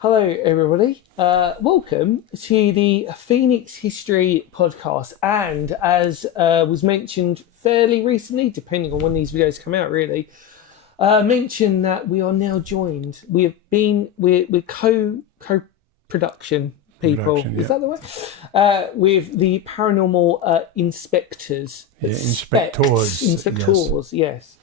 Hello, everybody. Welcome to the Phoenix History Podcast. And as was mentioned fairly recently, depending on when these videos come out, really, mentioned that we are now joined. We're co-production people. Yeah. Is that the way? With the Paranormal Inspectors. Yeah, inspectors. Yes.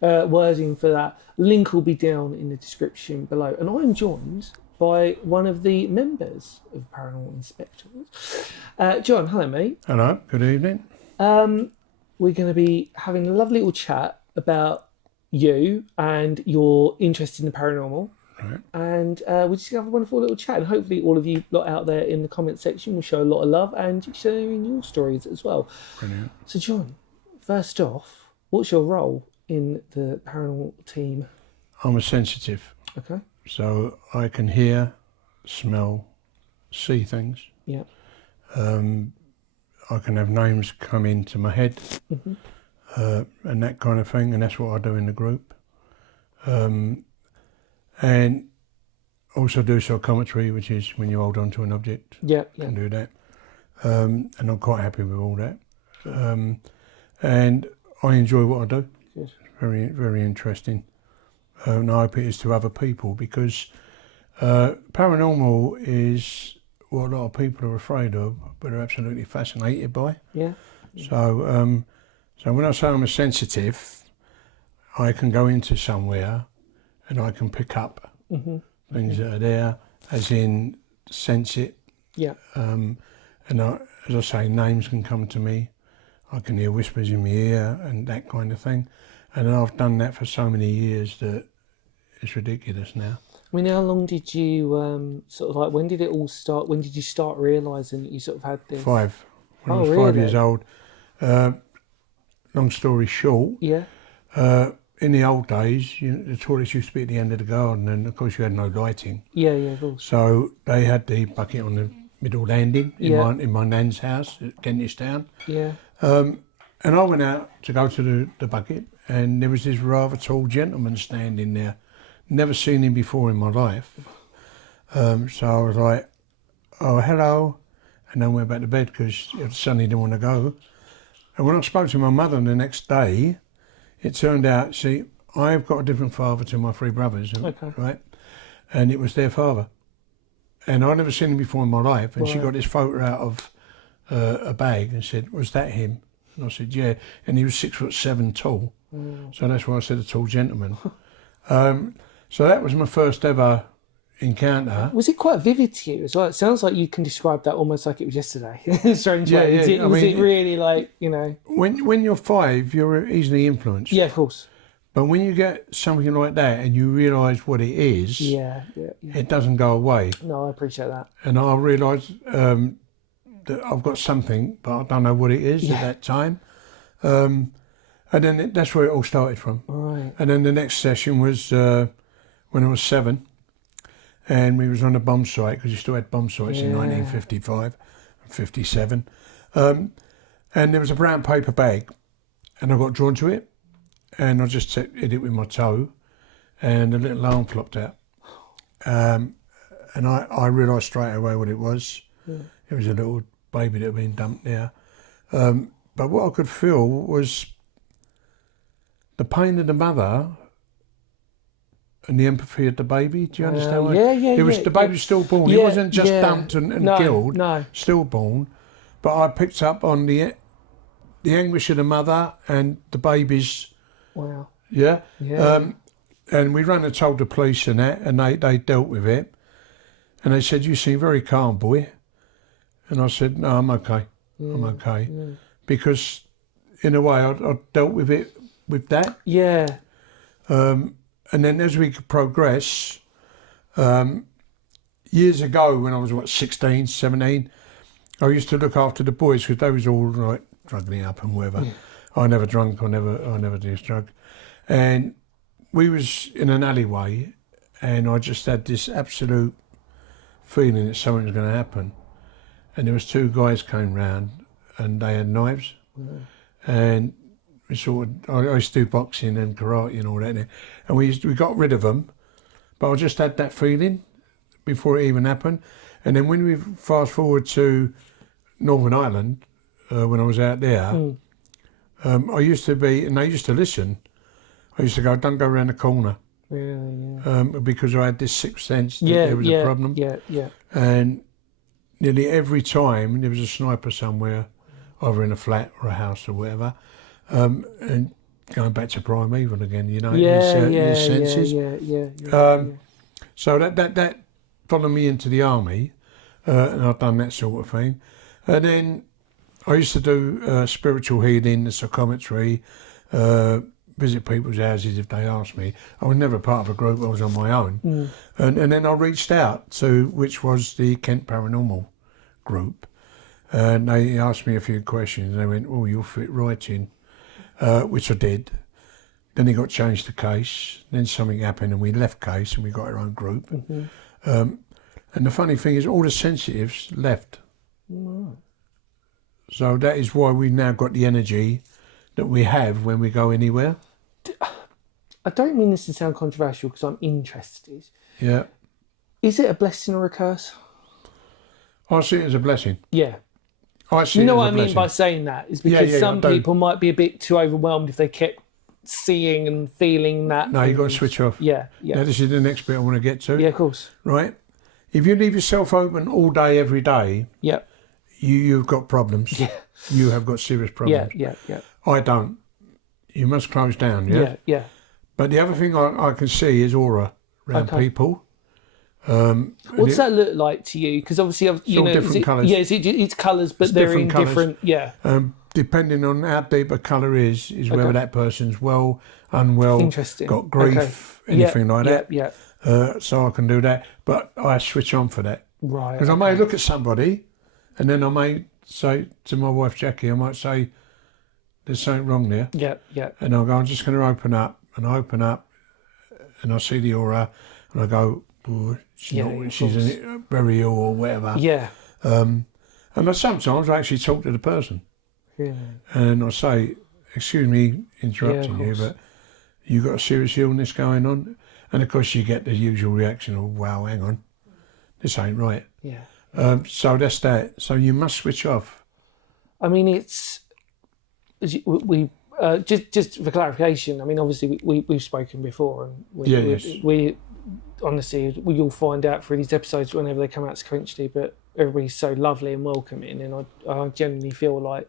Wording for that. Link will be down in the description below. And I'm joined by one of the members of Paranormal Inspectors. John, hello, mate. Hello, good evening. We're going to be having a lovely little chat about you and your interest in the paranormal. Right. And we're just going to have a wonderful little chat. And hopefully all of you lot out there in the comment section will show a lot of love and sharing your stories as well. Brilliant. So, John, first off, what's your role in the paranormal team? I'm a sensitive. Okay. So I can hear, smell, see things. Yeah. I can have names come into my head, and that kind of thing, and that's what I do in the group. And also do psychometry, which is when you hold on to an object. Yeah. Can do that. And I'm quite happy with all that. And I enjoy what I do. Good. Very, very interesting. And I hope it is to other people, because paranormal is what a lot of people are afraid of, but are absolutely fascinated by. Yeah. So, so when I say I'm a sensitive, I can go into somewhere and I can pick up things that are there, as in sense it. Yeah. And as I say, names can come to me. I can hear whispers in my ear and that kind of thing. And I've done that for so many years that it's ridiculous now. I mean, how long did you when did it all start? When did you start realising that you sort of had this? 5. When I was really? 5 years old. Long story short, Yeah. in the old days, the toilets used to be at the end of the garden, and of course you had no lighting. Yeah, of course. So they had the bucket on the middle landing in my nan's house at Kentish Town. Yeah. And I went out to go to the bucket, and there was this rather tall gentleman standing there. Never seen him before in my life. So I was like, oh, hello. And then went back to bed because suddenly didn't want to go. And when I spoke to my mother the next day, it turned out, see, I've got a different father to my 3 brothers, right? And it was their father. And I'd never seen him before in my life. And she got this photo out of a bag and said, was that him? And I said, yeah. And he was 6'7" tall. So that's why I said a tall gentleman. So that was my first ever encounter. Was it quite vivid to you as well? It sounds like you can describe that almost like it was yesterday. Strange way. Was it really like, When you're 5, you're easily influenced. Yeah, of course. But when you get something like that and you realise what it is, it doesn't go away. No, I appreciate that. And I realised that I've got something, but I don't know what it is at that time. And then that's where it all started from. Right. And then the next session was when I was 7, and we was on a bomb site, because you still had bomb sites in 1955 and 57. And there was a brown paper bag, and I got drawn to it, and I just hit it with my toe, and a little arm flopped out. And I realised straight away what it was. Yeah. It was a little baby that had been dumped there. But what I could feel was the pain of the mother and the empathy of the baby. Do you understand? The baby was stillborn. He wasn't just dumped and killed. No. Stillborn. But I picked up on the anguish of the mother and the baby's. Wow. Yeah. And we ran and told the police and that, and they dealt with it. And they said, "You seem very calm, boy." And I said, "No, I'm okay. I'm okay." Yeah. Because in a way, I dealt with it with that. Yeah. And then as we could progress, years ago when I was, 16, 17, I used to look after the boys because they was all like drugging up and whatever. Yeah. I never drunk, I never did drug. And we was in an alleyway, and I just had this absolute feeling that something was going to happen. And there was 2 guys came round, and they had knives. Yeah. And I used to do boxing and karate and all that, and we got rid of them, but I just had that feeling. before it even happened. And then when we fast forward to Northern Ireland, when I was out there, I used to be, and they used to listen. I used to go, don't go around the corner. Really, yeah. Because I had this sixth sense that there was a problem. Yeah. And nearly every time there was a sniper somewhere, either in a flat or a house or whatever, and going back to primeval again, you know, your senses. So that followed me into the army, and I've done that sort of thing. And then I used to do spiritual healing, the psychometry, visit people's houses if they asked me. I was never part of a group, I was on my own. And then I reached out to, which was the Kent Paranormal group, and they asked me a few questions. They went, oh, you'll fit right in, which I did. Then they got changed to case, then something happened and we left case and we got our own group. And the funny thing is all the sensitives left. So that is why we've now got the energy that we have when we go anywhere. I don't mean this to sound controversial because I'm interested. Yeah. Is it a blessing or a curse? I see it as a blessing. Yeah. I see You know it as what a I mean blessing. by saying that is because some people might be a bit too overwhelmed if they kept seeing and feeling that. No, you've got to switch off. Yeah. Now, this is the next bit I want to get to. Yeah, of course. Right? If you leave yourself open all day, every day, Yeah. you've got problems. Yeah. You have got serious problems. Yeah. I don't. You must close down, Yeah. But the other thing I can see is aura around people. What's that look like to you? Because obviously, you know, different colours. Yeah, it's colours, but they're in different. Yeah. Depending on how deep a colour is whether that person's well, unwell, Interesting. got grief, anything like that. Yeah. So I can do that, but I switch on for that. Right. Because I may look at somebody, and then I may say to my wife Jackie, I might say, "There's something wrong there." Yeah. And I'll go, "I'm just going to open up," and I open up, and I see the aura, and I go, "Oh, she's very ill or whatever." Yeah. And sometimes I actually talk to the person. Yeah. And I say, excuse me interrupting you, but you got a serious illness going on? And of course you get the usual reaction of, wow, hang on, this ain't right. Yeah. So that's that. So you must switch off. I mean, it's we just for clarification. I mean, obviously we've spoken before, and we honestly you'll find out through these episodes whenever they come out sequentially. But everybody's so lovely and welcoming, and I genuinely feel like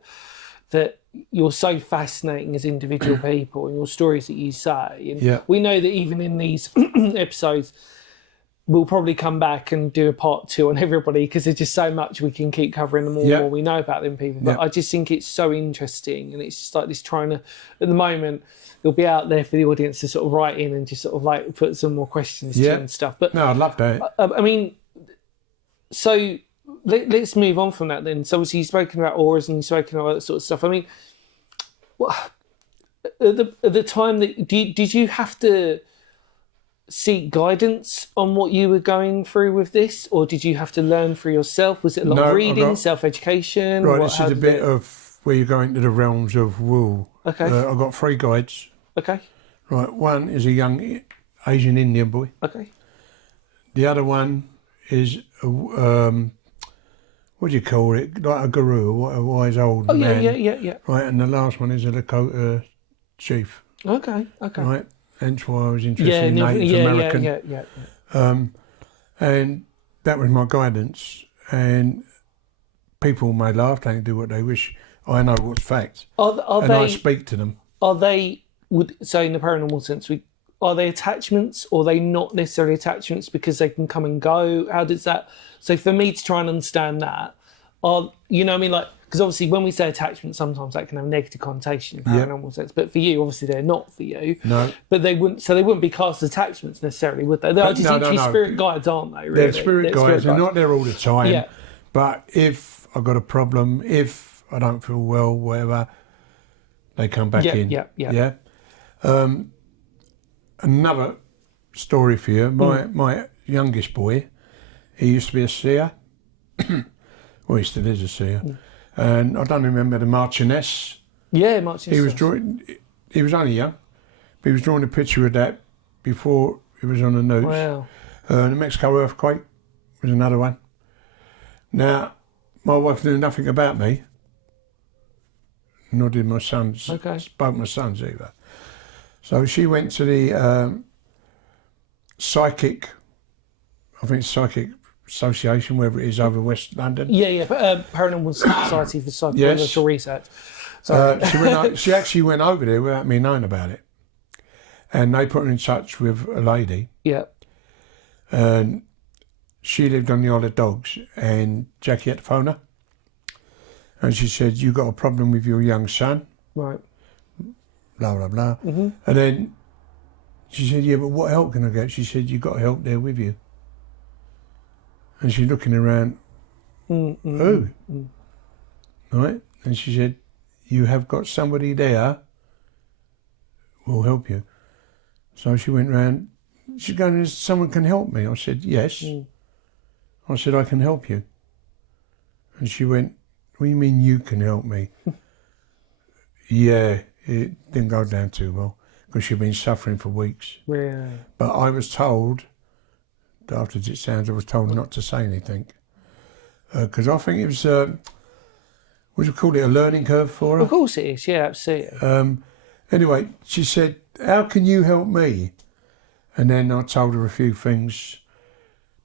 that you're so fascinating as individual people and your stories that you say. And we know that even in these episodes, we'll probably come back and do a part 2 on everybody because there's just so much we can keep covering the more we know about them people. But I just think it's so interesting, and it's just like this trying to, at the moment, it'll be out there for the audience to sort of write in and just sort of like put some more questions to and stuff. But no, I'd love that. I mean, so let's move on from that then. So obviously you've spoken about auras and you've spoken about that sort of stuff. I mean, at the time that did you have to seek guidance on what you were going through with this, or did you have to learn for yourself? Was it a lot of reading, self-education? Right, this is a bit of where you go into the realms of woo. Okay. I've got 3 guides. Okay. Right, one is a young Asian Indian boy. Okay. The other one is what do you call it? Like a guru, a wise old man. Yeah. Right, and the last one is a Lakota chief. Okay. Right, hence why I was interested in Native American. Yeah. And that was my guidance. And people may laugh, they can do what they wish. I know what's fact. I speak to them. Are they, so in the paranormal sense, are they attachments or are they not necessarily attachments because they can come and go? How does that... So for me to try and understand that, you know what I mean? Like, because obviously when we say attachment, sometimes that can have a negative connotation in paranormal sense. But for you, obviously they're not for you. No. But they wouldn't be classed as attachments necessarily, would they? They're just literally spirit guides, aren't they? Really? They're spirit guides. They're not there all the time. Yeah. But if I've got a problem, if I don't feel well, whatever, they come back in. Yeah. Another story for you. My youngest boy, he used to be a seer. Well, he still is a seer. And I don't remember the Marchioness. Yeah, Marchioness. He was only young, but he was drawing a picture of that before it was on the news. Wow. The Mexico earthquake. was another one. Now, my wife knew nothing about me, nor did my sons, both my sons either. So she went to the psychic, I think it's Psychic Association, wherever it is, over West London. Paranormal Society for Psychological Research. She actually went over there without me knowing about it. And they put her in touch with a lady. Yeah. And she lived on the Isle of Dogs, and Jackie had to phone her. And she said, "You got a problem with your young son?" Right. Blah, blah, blah. Mm-hmm. And then she said, "Yeah, but what help can I get?" She said, "You got help there with you." And she's looking around, who? Right? And she said, "You have got somebody there who will help you." So she went round. She's going, "Someone can help me?" I said, "Yes." I said, "I can help you." And she went, "What do you mean you can help me?" Yeah, it didn't go down too well because she'd been suffering for weeks. Really? But I was told, daft as it sounds, I was told not to say anything. Because I think it was, what do you call it, a learning curve for her? Of course it is, yeah, absolutely. Anyway, she said, "How can you help me?" And then I told her a few things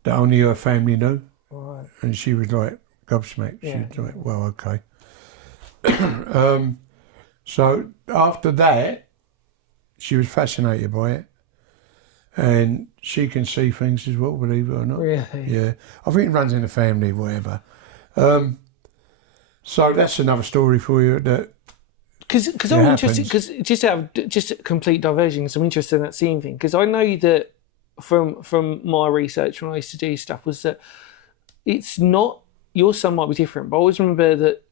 that only her family knew. Right. And she was like gobsmacked. Yeah. She was like, "Well, okay." So after that, she was fascinated by it. And she can see things as well, believe it or not. Really? Yeah. I think it runs in the family, whatever. So that's another story for you that... Because I'm interested, because just a complete diversion, because I'm interested in that scene thing. Because I know that from my research when I used to do stuff was that it's not, your son might be different, but I always remember that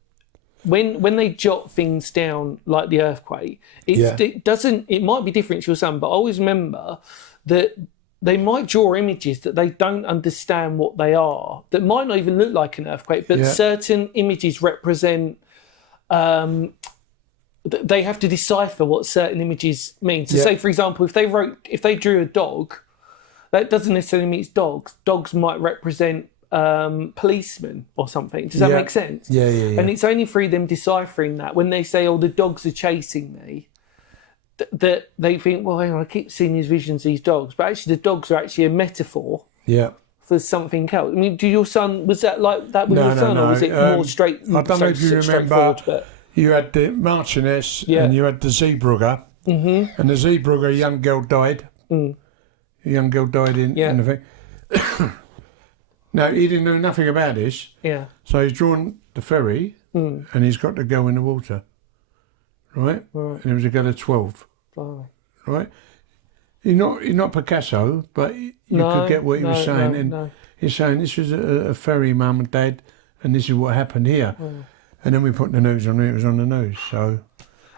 when they jot things down like the earthquake, it might be different to your son, but I always remember that they might draw images that they don't understand what they are, that might not even look like an earthquake, but certain images represent, they have to decipher what certain images mean. So say, for example, if they drew a dog, that doesn't necessarily mean it's dogs. Dogs might represent policemen or something. Does that make sense? Yeah. And it's only through them deciphering that, when they say, "Oh, the dogs are chasing me," that they think, "Well, hang on, I keep seeing these visions, these dogs," but actually the dogs are actually a metaphor for something else. I mean, was that like that with your son, or was it more straight? I don't know if you remember, you had the Marchioness and you had the Zeebrugger, and the Zeebrugger, a young girl died. A young girl died in the thing. Now, he didn't know nothing about this, so he's drawn the ferry and he's got to go in the water, right? And it was a girl of 12. Right? He's not Picasso, but you could get what he was saying. He's saying this was a ferry, Mum and Dad, and this is what happened here. And then we put the news on it was on the news. So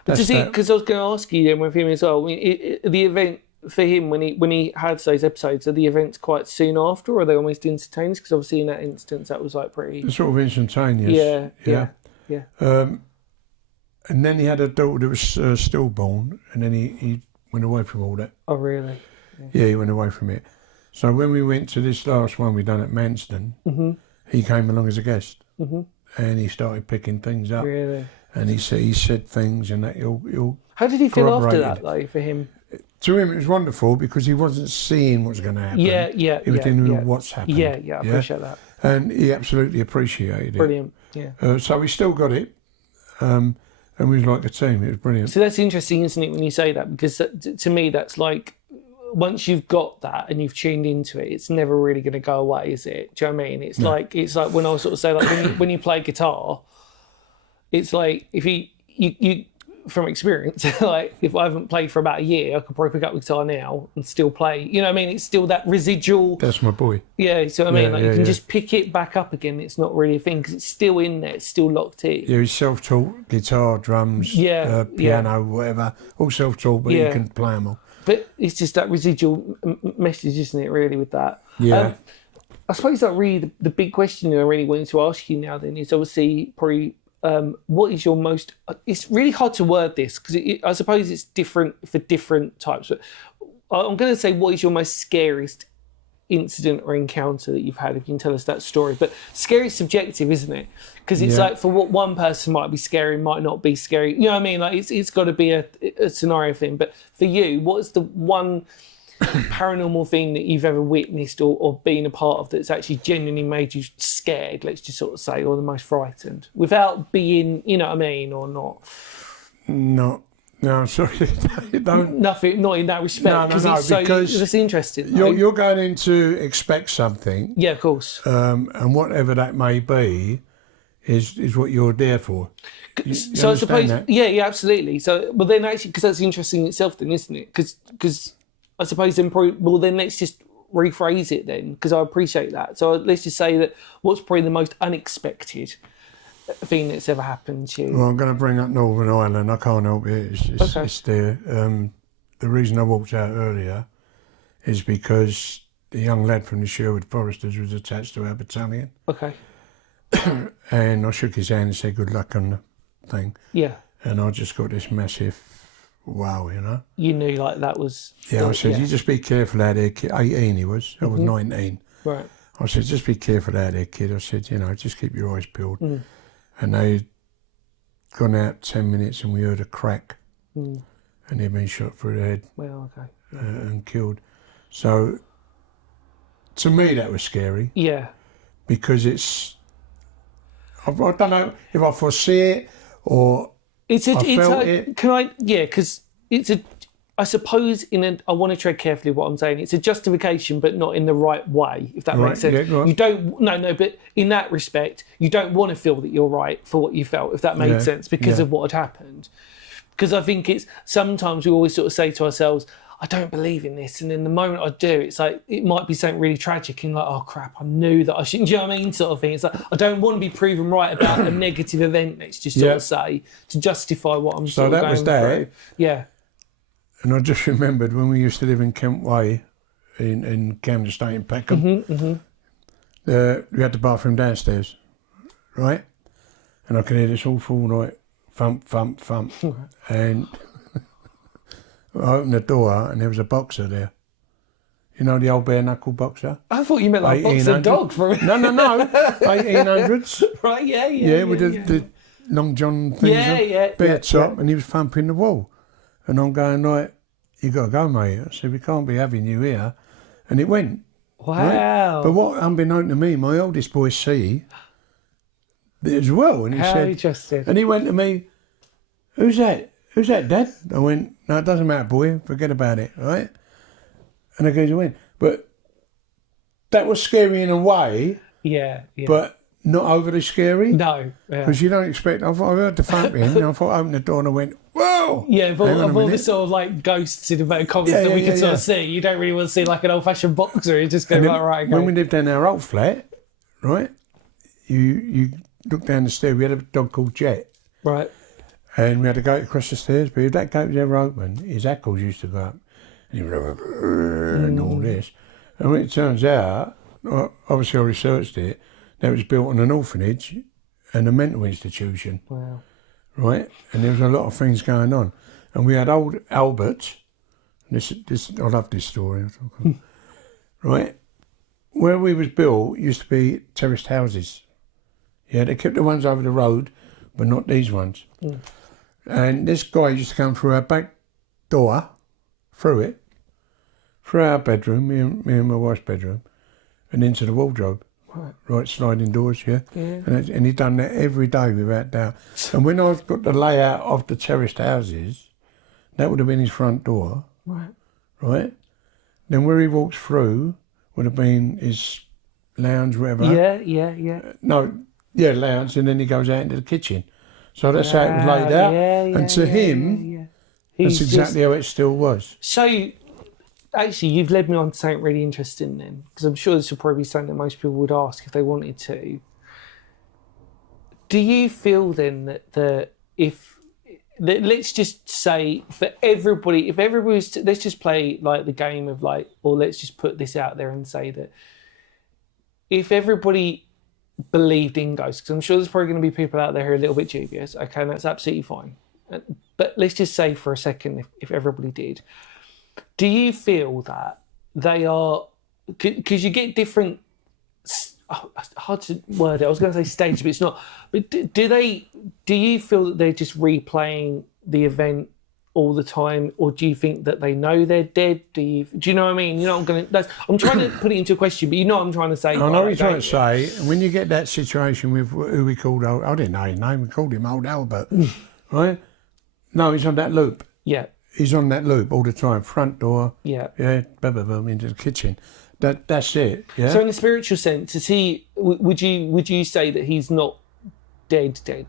because I was going to ask you then with him as well, I mean, the event for him when he had those episodes, are the events quite soon after, or are they almost instantaneous? Because obviously in that instance that was like pretty sort of instantaneous. Yeah. And then he had a daughter that was stillborn, and then he went away from all that. Oh, really? Yeah, he went away from it. So when we went to this last one we done at Manston, he came along as a guest, and he started picking things up. Really? And he said things, and that he'll How did he feel after that, though, for him? To him, it was wonderful because he wasn't seeing what's going to happen. Yeah. He was dealing with what's happened. Yeah, I appreciate that. And he absolutely appreciated it. Brilliant, yeah. So we still got it, and we was like a team. It was brilliant. So that's interesting, isn't it, when you say that? Because to me, that's like, once you've got that and you've tuned into it, it's never really going to go away, is it? Do you know what I mean? It's like when I sort of say, like, when you play guitar, it's like if you from experience, like if I haven't played for about a year, I could probably pick up the guitar now and still play. You know what I mean? It's still that residual. That's my boy. Yeah, so I mean, like you can just pick it back up again. It's not really a thing because it's still in there. It's still locked in. Yeah, he's self-taught, guitar, drums, piano, whatever. All self-taught, but he can play them all. But it's just that residual message, isn't it, really, with that? Yeah. I suppose that really the big question I really wanted to ask you now then is obviously probably what is your most... It's really hard to word this because I suppose it's different for different types. But I'm going to say, what is your most scariest incident or encounter that you've had, if you can tell us that story. But scary is subjective, isn't it? Because it's like, for what one person might be scary, might not be scary. You know what I mean? Like, it's got to be a scenario thing. But for you, what's the one paranormal thing that you've ever witnessed or been a part of that's actually genuinely made you scared, let's just sort of say, or the most frightened, without being, you know what I mean, or not? No, sorry. Don't. Nothing, not in that respect. No, because that's interesting. You're going in to expect something. Yeah, of course. And whatever that may be is what you're there for. So I suppose, that? Yeah, absolutely. So, well, then actually, because that's interesting in itself, then, isn't it? Because I suppose then, well, then let's just rephrase it then, because I appreciate that. So let's just say that what's probably the most unexpected thing that's ever happened to you? Well, I'm going to bring up Northern Ireland. I can't help it. It's there. The reason I walked out earlier is because the young lad from the Sherwood Foresters was attached to our battalion. Okay. And I shook his hand and said good luck on the thing. Yeah. And I just got this massive wow, you know. You knew like that was... Yeah, I said, you just be careful out there, kid. 18 he was. I was 19. Right. I said, just be careful out there, kid. I said, you know, just keep your eyes peeled. And they'd gone out 10 minutes and we heard a crack. And he'd been shot through the head. Well, okay. And killed. So, to me, that was scary. Yeah. Because it's... I don't know if I foresee it or I felt it. Can I... Yeah, because it's a... I suppose I want to tread carefully what I'm saying. It's a justification, but not in the right way, if that makes sense. Yeah, you don't... No, but in that respect, you don't want to feel that you're right for what you felt, if that made sense, because of what had happened. Because I think it's... Sometimes we always sort of say to ourselves, I don't believe in this. And in the moment I do, it's like, it might be something really tragic and like, oh crap, I knew that I shouldn't, do you know what I mean? Sort of thing. It's like, I don't want to be proven right about a negative event, let's just sort of say, to justify what I'm sort of going through. So that was that. Yeah. And I just remembered when we used to live in Kent Way, in Camden Estate in Peckham, we had the bathroom downstairs, right? And I could hear this awful like thump, thump, thump. And I opened the door and there was a boxer there. You know the old bare knuckle boxer? I thought you meant like a boxer dog. No. 1800s. Right, yeah. Yeah, with the long john things bare top, and he was thumping the wall. And I'm going like, you got to go, mate. I said, we can't be having you here. And it went. Wow. Right? But what, unbeknown to me, my oldest boy, C, as well. And he said, interesting. And he went to me, who's that? Who's that, Dad? I went, no, it doesn't matter, boy. Forget about it, right? And I goes, I went. But that was scary in a way. Yeah. But not overly scary. No. Because you don't expect, I heard the thumping, and I thought I opened the door and I went, whoa! Yeah, but of all the sort of like ghosts in inverted commas that we can sort of see, you don't really want to see like an old-fashioned boxer. You just go, right, okay. When we lived in our old flat, right, you look down the stairs, we had a dog called Jet. Right. And we had to go across the stairs, but if that gate was ever open, his hackles used to go up. And he would and all this. And when it turns out, obviously I researched it, that it was built on an orphanage and a mental institution. Wow. Right? And there was a lot of things going on. And we had old Albert, this I love this story, right? Where we was built used to be terraced houses. Yeah, they kept the ones over the road, but not these ones. And this guy used to come through our back door, through our bedroom, me and my wife's bedroom, and into the wardrobe. Right, sliding doors, yeah. And he'd done that every day without doubt. And when I've got the layout of the terraced houses, that would have been his front door. Right? Then where he walks through would have been his lounge, whatever. Yeah. Lounge, and then he goes out into the kitchen. So that's how it was laid out. And to him, that's exactly how it still was. So, actually, you've led me on to something really interesting then, because I'm sure this would probably be something that most people would ask if they wanted to. Do you feel then that let's just say for everybody, if everybody's, let's just play like the game of like, or let's just put this out there and say that if everybody believed in ghosts, because I'm sure there's probably going to be people out there who are a little bit dubious, okay, and that's absolutely fine. But let's just say for a second, if everybody did, do you feel that they are because you get different. Hard to word it. I was going to say stage, but it's not. But do you feel that they're just replaying the event all the time, or do you think that they know they're dead? Do you know what I mean? I'm trying to put it into a question, but you know what I'm trying to say. I know what you're trying to say. And when you get that situation with who we called, I didn't know his name, we called him Old Albert, right? No, he's on that loop. Yeah. He's on that loop all the time. Front door. Yeah. Yeah. Boom, into the kitchen. That's it. Yeah. So in a spiritual sense, is he? Would you say that he's not dead then?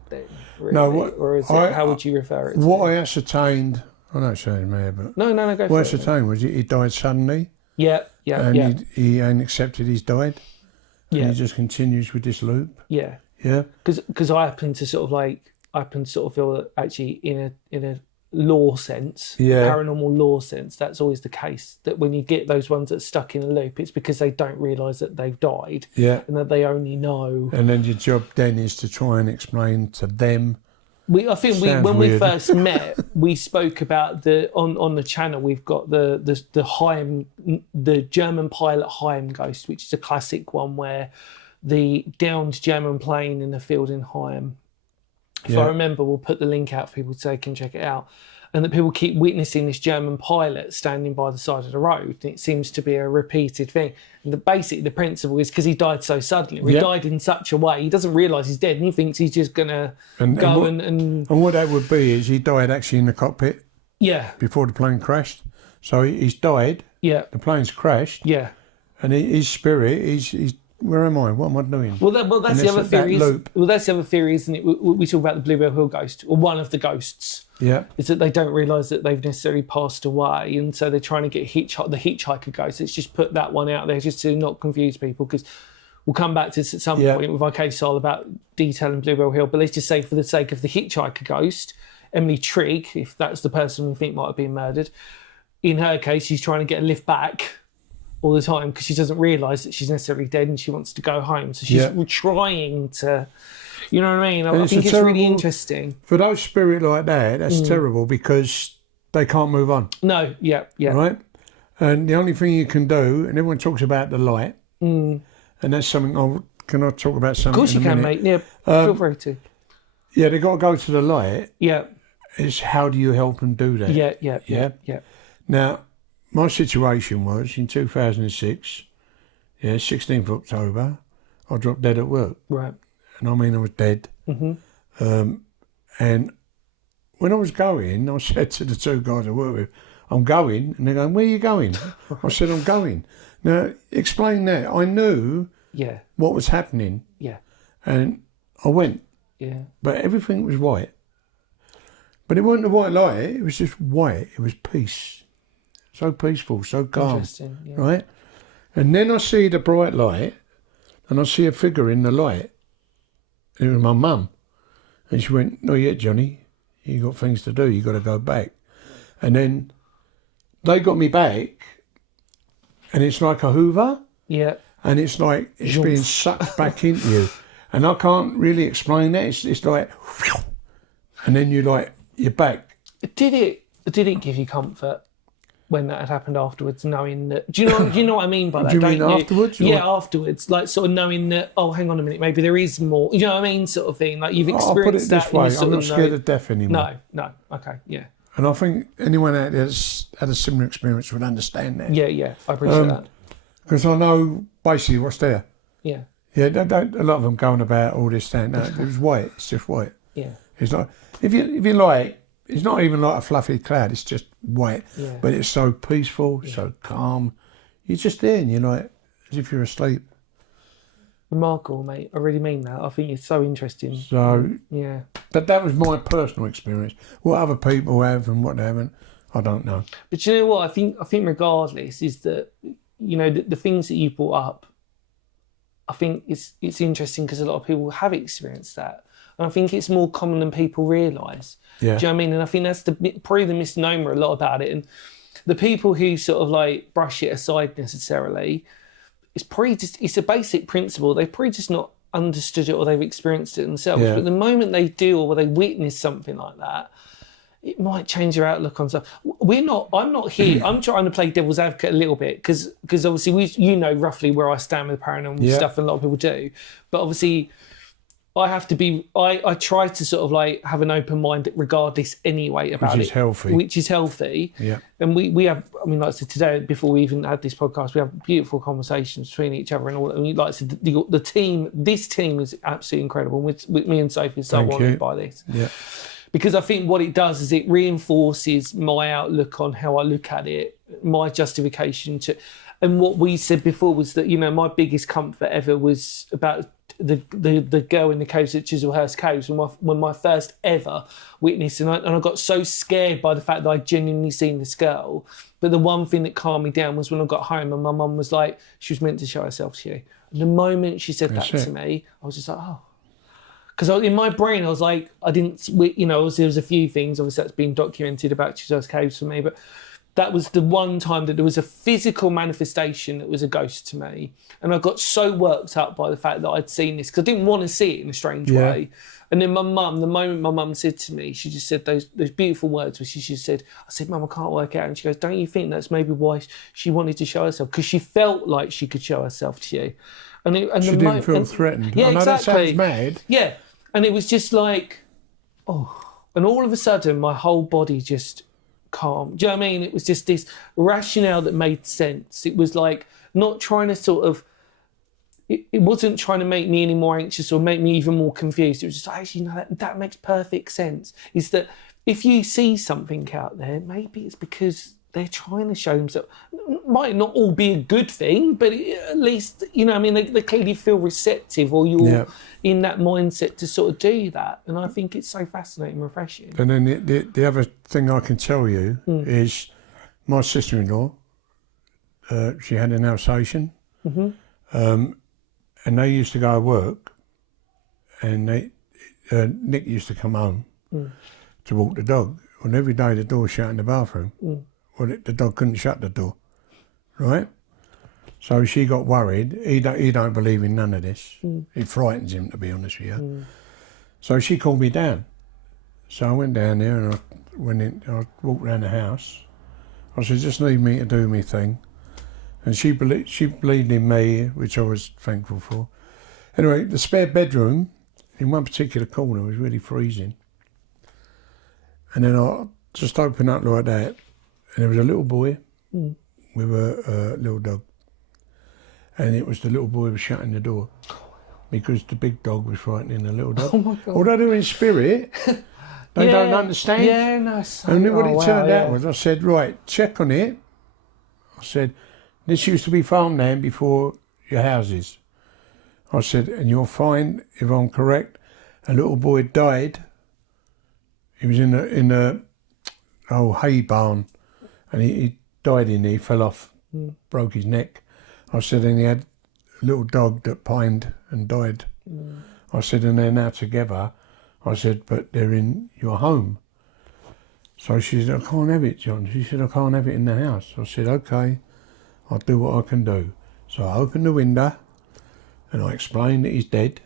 Really? No. Or is it, how would you refer it to? What I ascertained, I don't say it, man, but no, go for it. What I ascertained was he died suddenly. Yeah. And he ain't accepted he's died. And Yeah. he just continues with this loop. Yeah. Yeah. Because I happen to sort of feel that actually in a law sense, paranormal law sense, that's always the case. That when you get those ones that are stuck in a loop, it's because they don't realise that they've died. Yeah. And that they only know. And then your job then is to try and explain to them. When we first met, we spoke about on the channel. We've got the Heim, the German pilot Heim ghost, which is a classic one where the downed German plane in the field in Heim. If I remember, we'll put the link out for people so they can check it out. And that people keep witnessing this German pilot standing by the side of the road. And it seems to be a repeated thing. And the principle is because he died so suddenly. He died in such a way, he doesn't realise he's dead. And he thinks he's just going to go and what that would be is he died actually in the cockpit. Yeah. Before the plane crashed. So he's died. Yeah. The plane's crashed. Yeah. And his spirit, he's where am I? What am I doing? Well, that's the other theory. That's the other theory, isn't it? We talk about the Bluebell Hill ghost, or one of the ghosts. Yeah. Is that they don't realise that they've necessarily passed away, and so they're trying to get the hitchhiker ghost. Let's just put that one out there just to not confuse people, because we'll come back to this at some point with our case file about detailing Bluebell Hill. But let's just say, for the sake of the hitchhiker ghost, Emily Trigg, if that's the person we think might have been murdered, in her case, she's trying to get a lift back all the time because she doesn't realise that she's necessarily dead and she wants to go home. So she's trying to, you know what I mean? I think it's really interesting. For those spirit like that, that's terrible because they can't move on. No, yeah. Right? And the only thing you can do, and everyone talks about the light, and that's something, can I talk about something? Of course you can, mate. Yeah, feel free to. Yeah, they've got to go to the light. Yeah. Is how do you help them do that? Yeah. Now, my situation was in 2006, 16th of October, I dropped dead at work. Right. And I mean, I was dead. Mm-hmm. And when I was going, I said to the two guys I work with, I'm going. And they're going, where are you going? I said, I'm going. Now, explain that. I knew what was happening. Yeah. And I went. Yeah. But everything was white. But it wasn't a white light, it was just white. It was peace. So peaceful, so calm, right? And then I see the bright light, and I see a figure in the light. It was my mum, and she went, "Not yet, Johnny. You got things to do. You got to go back." And then they got me back, and it's like a Hoover, and it's like it's being sucked back into you, and I can't really explain that. It's like, and then you're back. Did it give you comfort when that had happened afterwards, knowing that? Do you know what I mean by that? Do you mean afterwards? Afterwards, like sort of knowing that. Oh, hang on a minute, maybe there is more. You know what I mean, sort of thing. Like you've experienced that. I'll put it this way: I'm not scared of death anymore. No. Okay, yeah. And I think anyone out there that's had a similar experience would understand that. Yeah. I appreciate that. Because I know basically what's there. Yeah. Yeah. A lot of them going about all this, that, and that. It was white. It's just white. Yeah. It's like if you like. It's not even like a fluffy cloud, it's just white. Yeah. But it's so peaceful, so calm. You're just there and you're like, as if you're asleep. Remarkable, mate. I really mean that. I think it's so interesting. So, yeah. But that was my personal experience. What other people have and what they haven't, I don't know. But you know what? I think regardless is that, you know, the things that you brought up, I think it's interesting because a lot of people have experienced that. And I think it's more common than people realise. Yeah. Do you know what I mean? And I think that's probably the misnomer a lot about it. And the people who sort of like brush it aside necessarily, it's a basic principle. They've probably just not understood it or they've experienced it themselves. Yeah. But the moment they do or they witness something like that, it might change your outlook on stuff. I'm not here. I'm trying to play devil's advocate a little bit because obviously you know roughly where I stand with paranormal stuff, and a lot of people do. But obviously, I have to be. I try to sort of like have an open mind regardless anyway about Which is healthy. Which is healthy. Yeah. And we have. I mean, like I said today, before we even had this podcast, we have beautiful conversations between each other and all. I mean, like I said, the team. This team is absolutely incredible. With me and Sophie, so honoured by this. Yeah. Because I think what it does is it reinforces my outlook on how I look at it, my justification to, and what we said before was that, you know, my biggest comfort ever was about the girl in the caves at Chislehurst Caves when my first ever witness, and I got so scared by the fact that I'd genuinely seen this girl. But the one thing that calmed me down was when I got home and my mum was like, she was meant to show herself to you. And the moment she said that to me, I was just like, oh. Because in my brain, I was like, you know, there was a few things, obviously that's been documented about Chislehurst Caves for me, but that was the one time that there was a physical manifestation that was a ghost to me. And I got so worked up by the fact that I'd seen this, because I didn't want to see it in a strange way. And then my mum, the moment my mum said to me, she just said those beautiful words where she just said, I said, Mum, I can't work out. And she goes, don't you think that's maybe why she wanted to show herself? Because she felt like she could show herself to you. And she didn't feel threatened. Yeah, I know exactly. that sounds mad. Yeah. And it was just like, oh. And all of a sudden, my whole body just calmed. Do you know what I mean? It was just this rationale that made sense. It was like not trying to sort of, it wasn't trying to make me any more anxious or make me even more confused. It was just, actually, no, that makes perfect sense. Is that if you see something out there, maybe it's because they're trying to show themselves. Might not all be a good thing, but at least, you know, I mean, they clearly feel receptive, or you're in that mindset to sort of do that. And I think it's so fascinating, refreshing. And then the other thing I can tell you is my sister-in-law, she had an Alsatian, and they used to go to work, and Nick used to come home to walk the dog. And every day the door was shut in the bathroom. Well, the dog couldn't shut the door, right? So she got worried. He don't believe in none of this. It frightens him, to be honest with you. So she called me down. So I went down there and I walked around the house. I said, just leave me to do my thing. And she believed in me, which I was thankful for. Anyway, the spare bedroom in one particular corner was really freezing. And then I just opened up like that. And there was a little boy with a little dog. And it was the little boy was shutting the door because the big dog was frightening the little dog. Oh my God. Although they're in spirit, they don't understand. Yeah, no. And then what it turned out was, I said, right, check on it. I said, this used to be farmland before your houses. I said, and you'll find, if I'm correct, a little boy died. He was in a hay barn. And he died in there, he fell off, broke his neck. I said, and he had a little dog that pined and died. I said, and they're now together. I said, but they're in your home. So she said, I can't have it, John. She said, I can't have it in the house. I said, okay, I'll do what I can do. So I opened the window and I explained that he's dead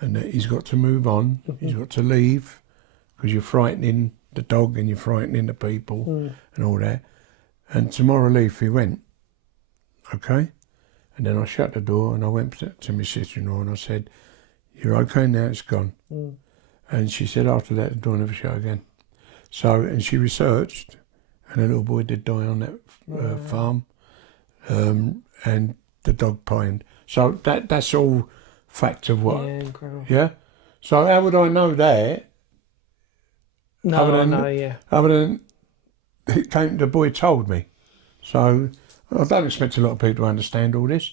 and that he's got to move on. He's got to leave because you're frightening the dog and you're frightening the people and all that. And tomorrow leave he went, okay? And then I shut the door and I went to my sister-in-law and I said, you're okay now, it's gone. And she said after that the door never shut again. So, and she researched and a little boy did die on that farm and the dog pined. So that's all fact of what. Yeah, incredible. Yeah? So how would I know that? No, Other than the boy told me. So I don't expect a lot of people to understand all this,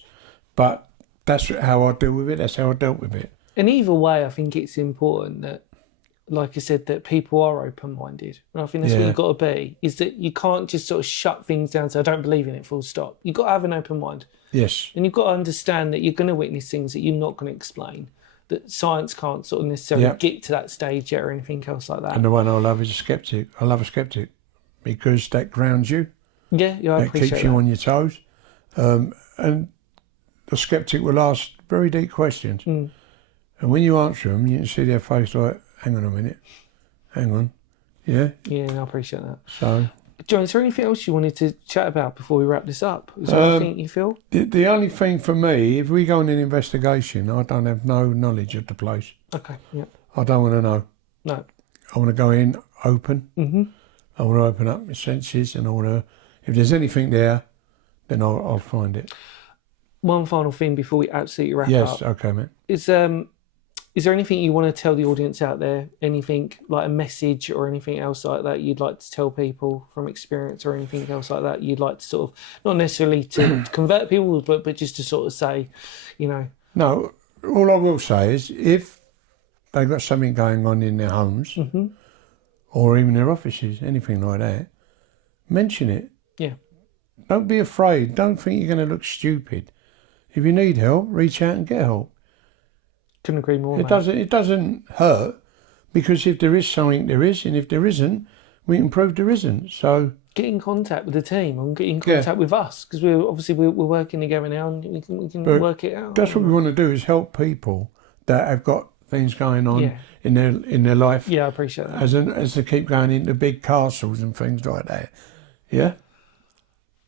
but that's how I deal with it. That's how I dealt with it. And either way, I think it's important that, like I said, that people are open-minded. And I think that's what you've got to be, is that you can't just sort of shut things down and say, I don't believe in it, full stop. You've got to have an open mind. Yes. And you've got to understand that you're going to witness things that you're not going to explain, that science can't sort of necessarily get to that stage yet or anything else like that. And the one I love is a skeptic. I love a skeptic because that grounds you. Yeah, I appreciate that. Keeps you on your toes. And the skeptic will ask very deep questions. And when you answer them, you can see their face like, hang on a minute, hang on. Yeah. Yeah, no, I appreciate that. So John, is there anything else you wanted to chat about before we wrap this up? Is there anything you feel? the only thing for me, if we go on an investigation, I don't have no knowledge of the place. Okay, yeah. I don't want to know. No. I want to go in open. Mm-hmm. I want to open up my senses, and I want to. If there's anything there, then I'll find it. One final thing before we absolutely wrap Yes. up. Okay, mate. Is there anything you want to tell the audience out there? Anything like a message or anything else like that you'd like to tell people from experience, or anything else like that you'd like to sort of, not necessarily to convert people, but just to sort of say, you know. No, all I will say is if they've got something going on in their homes or even their offices, anything like that, mention it. Yeah. Don't be afraid. Don't think you're going to look stupid. If you need help, reach out and get help. Couldn't agree more. It doesn't hurt, because if there is something, there is, and if there isn't, we can prove there isn't. So get in contact with the team and get in contact with us, because we're working together now, and we can work it out. That's what we want to do, is help people that have got things going on in their life. Yeah, I appreciate that. As they keep going into big castles and things like that. Yeah.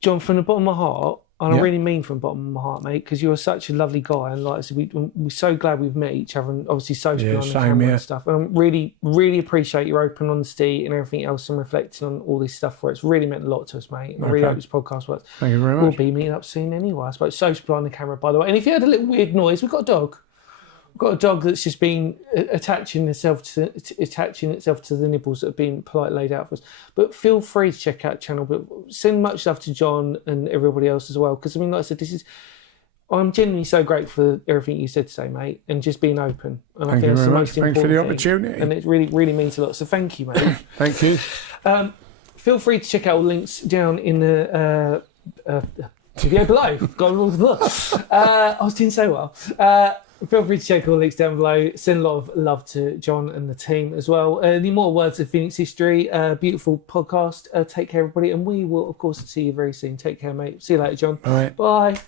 John, from the bottom of my heart, and I Yeah. really mean from the bottom of my heart, mate, because you're such a lovely guy, and like I said, we're so glad we've met each other, and obviously socially on the camera and stuff. And I really, really appreciate your open honesty and everything else, and reflecting on all this stuff, where it's really meant a lot to us, mate. And I really hope this podcast works. Thank you very much. We'll be meeting up soon anyway, I suppose. Socially behind the camera, by the way. And if you heard a little weird noise, we've got a dog. We've got a dog that's just been attaching itself to the nibbles that have been politely laid out for us. But feel free to check out the channel. But send much love to John and everybody else as well. Because I mean, like I said, I'm genuinely so grateful for everything you said today, mate, and just being open. And I think that's the most important Thanks for the thing. opportunity. And it really, really means a lot. So thank you, mate. Thank you. Feel free to check out all the links down in the video below. I was doing so well. Feel free to check all the links down below. Send a lot of love to John and the team as well. Any more words of Phoenix history? Beautiful podcast. Take care, everybody. And we will, of course, see you very soon. Take care, mate. See you later, John. All right. Bye.